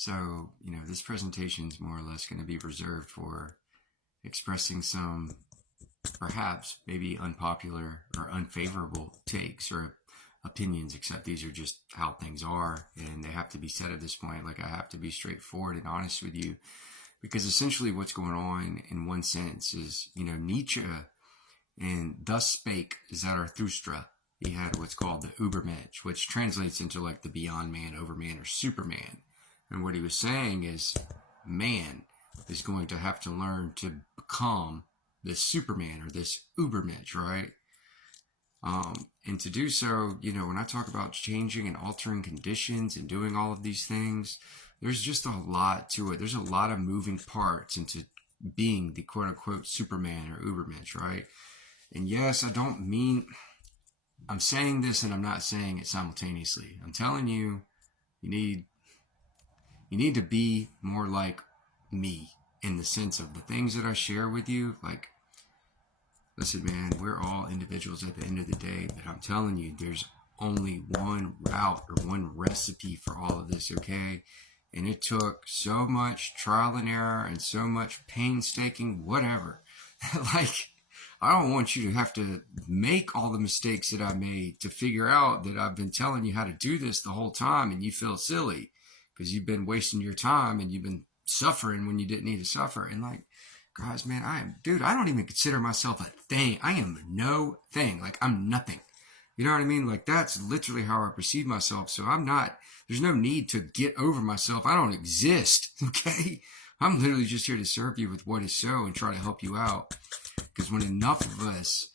So, this presentation is more or less going to be reserved for expressing some perhaps maybe unpopular or unfavorable takes or opinions, except these are just how things are and they have to be said at this point. Like, I have to be straightforward and honest with you because essentially what's going on in one sense is, Nietzsche and thus spake Zarathustra. He had what's called the Übermensch, which translates into like the beyond man, overman, or superman. And what he was saying is man is going to have to learn to become this superman or this Übermensch, right? And to do so, when I talk about changing and altering conditions and doing all of these things, there's just a lot to it. There's a lot of moving parts into being the quote unquote superman or Übermensch, right? And yes, I'm saying this and I'm not saying it simultaneously. I'm telling you, you need to be more like me in the sense of the things that I share with you. Like, listen, man, we're all individuals at the end of the day, but I'm telling you, there's only one route or one recipe for all of this, okay? And it took so much trial and error and so much painstaking whatever. Like, I don't want you to have to make all the mistakes that I made to figure out that I've been telling you how to do this the whole time and you feel silly because you've been wasting your time and you've been suffering when you didn't need to suffer. And like, guys, man, I don't even consider myself a thing. I am no thing. Like, I'm nothing. You know what I mean? Like, that's literally how I perceive myself. So there's no need to get over myself. I don't exist, okay? I'm literally just here to serve you with what is so and try to help you out. Because when enough of us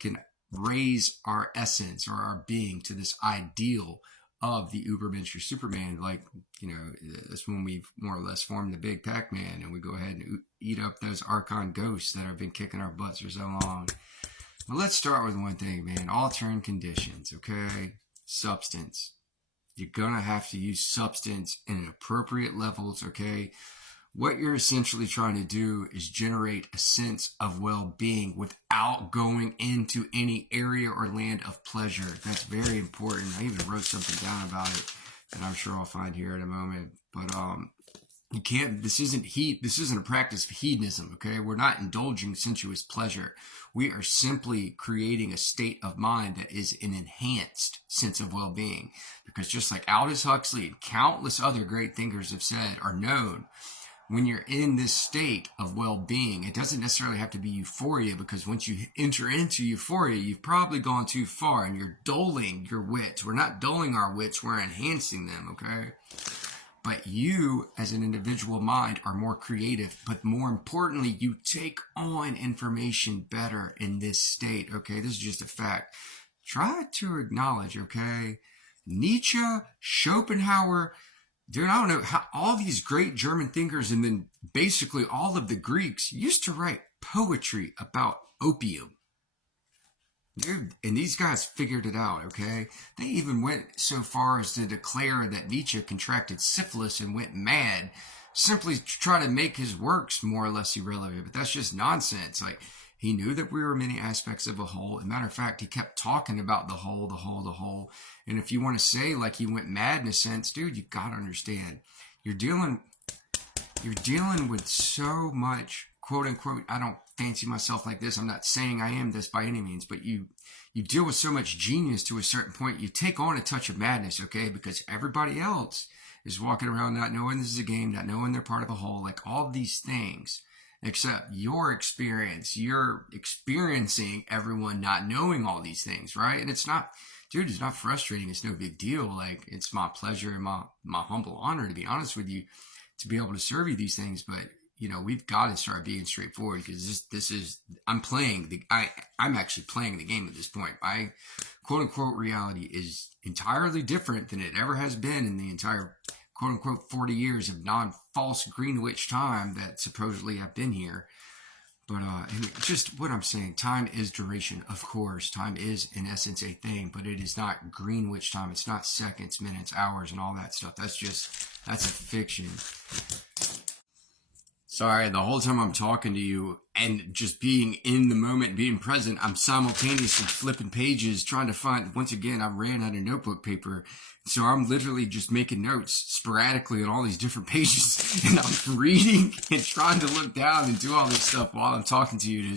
can raise our essence or our being to this ideal of the Übermensch or Superman, like, that's when we've more or less formed the big Pac-Man and we go ahead and eat up those Archon ghosts that have been kicking our butts for so long. But let's start with one thing, man. Altering conditions, okay? Substance. You're going to have to use substance in appropriate levels, okay? What you're essentially trying to do is generate a sense of well-being without going into any area or land of pleasure. That's very important. I even wrote something down about it that I'm sure I'll find here in a moment. But you can't, this isn't a practice of hedonism, okay? We're not indulging sensuous pleasure. We are simply creating a state of mind that is an enhanced sense of well-being. Because just like Aldous Huxley and countless other great thinkers have said, are known, when you're in this state of well-being, it doesn't necessarily have to be euphoria, because once you enter into euphoria, you've probably gone too far and you're dulling your wits. We're not dulling our wits, we're enhancing them, okay? But you, as an individual mind, are more creative, but more importantly, you take on information better in this state, okay? This is just a fact. Try to acknowledge, okay? Nietzsche, Schopenhauer, dude, I don't know how all these great German thinkers and then basically all of the Greeks used to write poetry about opium. Dude, and these guys figured it out, okay? They even went so far as to declare that Nietzsche contracted syphilis and went mad simply to try to make his works more or less irrelevant. But that's just nonsense. Like, he knew that we were many aspects of a whole. As a matter of fact, he kept talking about the whole, the whole, the whole. And if you want to say like he went mad in a sense, dude, you got to understand. You're dealing with so much, quote unquote, I don't fancy myself like this. I'm not saying I am this by any means, but you deal with so much genius to a certain point. You take on a touch of madness, okay? Because everybody else is walking around not knowing this is a game, not knowing they're part of a whole, like all these things. Except your experience, you're experiencing everyone not knowing all these things, right? And it's not, dude, it's not frustrating. It's no big deal. Like, it's my pleasure and my humble honor, to be honest with you, to be able to serve you these things. But, we've got to start being straightforward, because I'm actually playing the game at this point. My quote unquote reality is entirely different than it ever has been in the entire quote unquote 40 years of non-false Greenwich time that supposedly I've been here. But just what I'm saying, time is duration. Of course, time is in essence a thing, but it is not Greenwich time. It's not seconds, minutes, hours, and all that stuff. That's a fiction. Sorry, the whole time I'm talking to you and just being in the moment, being present, I'm simultaneously flipping pages, trying to find, once again, I ran out of notebook paper. So I'm literally just making notes sporadically on all these different pages and I'm reading and trying to look down and do all this stuff while I'm talking to you.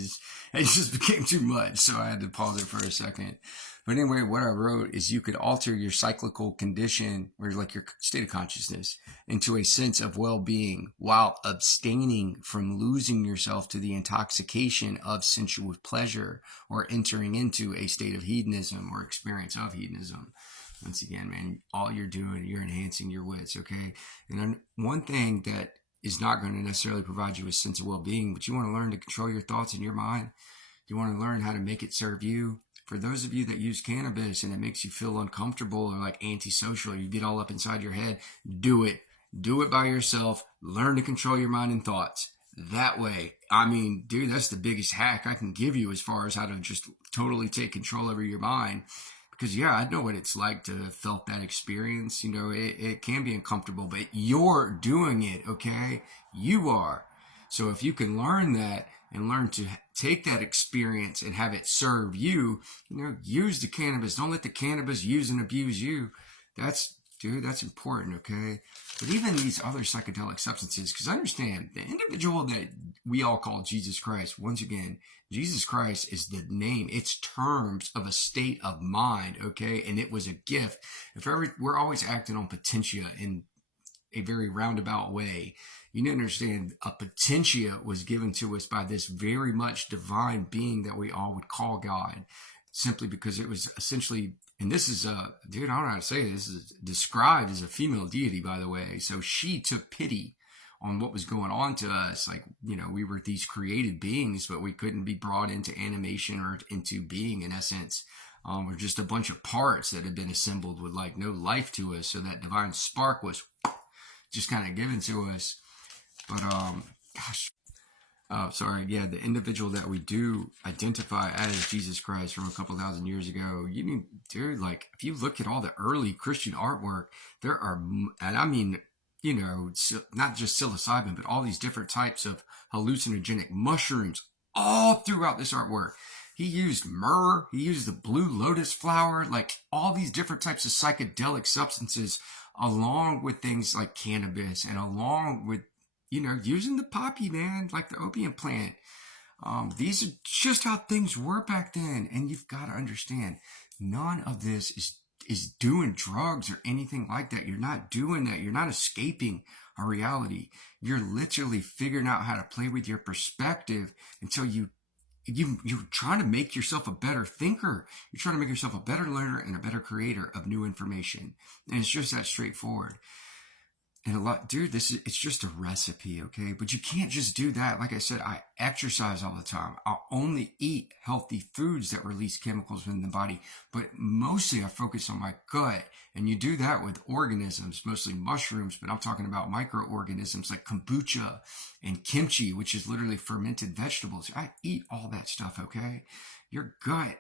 It just became too much. So I had to pause it for a second. But anyway, what I wrote is you could alter your cyclical condition or like your state of consciousness into a sense of well-being while abstaining from losing yourself to the intoxication of sensual pleasure or entering into a state of hedonism or experience of hedonism. Once again, man, all you're doing, you're enhancing your wits, okay? And then one thing that is not going to necessarily provide you a sense of well-being, but you want to learn to control your thoughts in your mind. You want to learn how to make it serve you. For those of you that use cannabis and it makes you feel uncomfortable or like antisocial, you get all up inside your head, do it. Do it by yourself. Learn to control your mind and thoughts. That way, I mean, dude, that's the biggest hack I can give you as far as how to just totally take control over your mind. Because, yeah, I know what it's like to have felt that experience. You know, it can be uncomfortable, but you're doing it, okay? You are. So if you can learn that and learn to take that experience and have it serve you, you know, use the cannabis. Don't let the cannabis use and abuse you. Dude, that's important, okay? But even these other psychedelic substances, because understand, the individual that we all call Jesus Christ, once again, Jesus Christ is the name, it's terms of a state of mind, okay? And it was a gift. We're always acting on potentia in a very roundabout way. You need to understand a potentia was given to us by this very much divine being that we all would call God, simply because it was essentially, and this is dude, I don't know how to say it, this is described as a female deity, by the way. So she took pity on what was going on to us. Like, you know, we were these created beings, but we couldn't be brought into animation or into being, in essence. We're just a bunch of parts that had been assembled with like no life to us. So that divine spark was just kind of given to us. But gosh, sorry, yeah, the individual that we do identify as Jesus Christ from a couple thousand years ago, you mean, dude, like if you look at all the early Christian artwork, there are, and I mean, you know, not just psilocybin, but all these different types of hallucinogenic mushrooms all throughout this artwork. He used myrrh, he used the blue lotus flower, like all these different types of psychedelic substances, along with things like cannabis and along with, you know, using the poppy, man, like the opium plant. These are just how things were back then. And you've got to understand, none of this is doing drugs or anything like that. You're not doing that. You're not escaping a reality. You're literally figuring out how to play with your perspective until you're trying to make yourself a better thinker. You're trying to make yourself a better learner and a better creator of new information. And it's just that straightforward. And it's just a recipe, okay? But you can't just do that. Like I said, I exercise all the time. I'll only eat healthy foods that release chemicals within the body. But mostly I focus on my gut. And you do that with organisms, mostly mushrooms, but I'm talking about microorganisms like kombucha and kimchi, which is literally fermented vegetables. I eat all that stuff, okay? Your gut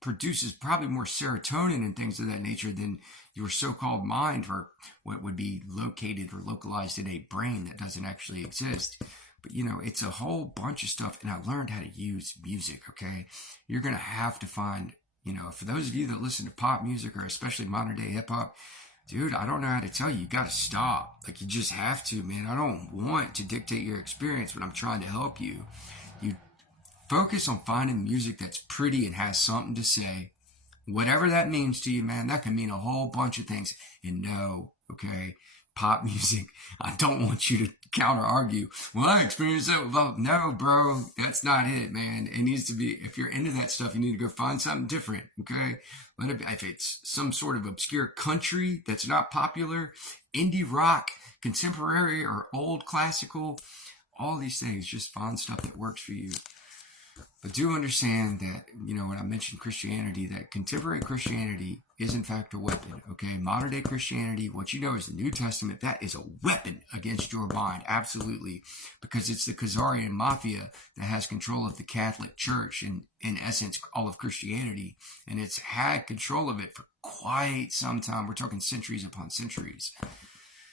produces probably more serotonin and things of that nature than your so-called mind, or what would be located or localized in a brain that doesn't actually exist. But, you know, it's a whole bunch of stuff. And I learned how to use music, okay? You're going to have to find, you know, for those of you that listen to pop music or especially modern day hip hop, dude, I don't know how to tell you. You got to stop. Like, you just have to, man. I don't want to dictate your experience, but I'm trying to help you. You focus on finding music that's pretty and has something to say. Whatever that means to you, man, that can mean a whole bunch of things. And no, okay, pop music, I don't want you to counter argue. Well, I experienced that with, no, bro, that's not it, man. It needs to be, if you're into that stuff, you need to go find something different, okay? Let it be, if it's some sort of obscure country that's not popular, indie rock, contemporary or old classical, all these things, just find stuff that works for you. But do understand that, you know, when I mentioned Christianity, that contemporary Christianity is in fact a weapon, okay? Modern day Christianity, what you know is the New Testament, that is a weapon against your mind, absolutely. Because it's the Khazarian mafia that has control of the Catholic Church and, in essence, all of Christianity. And it's had control of it for quite some time. We're talking centuries upon centuries.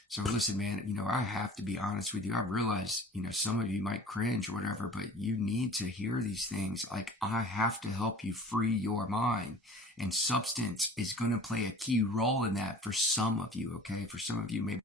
So listen, man, I have to be honest with you. I realize, some of you might cringe or whatever, but you need to hear these things. Like, I have to help you free your mind. And substance is going to play a key role in that for some of you, okay? For some of you, maybe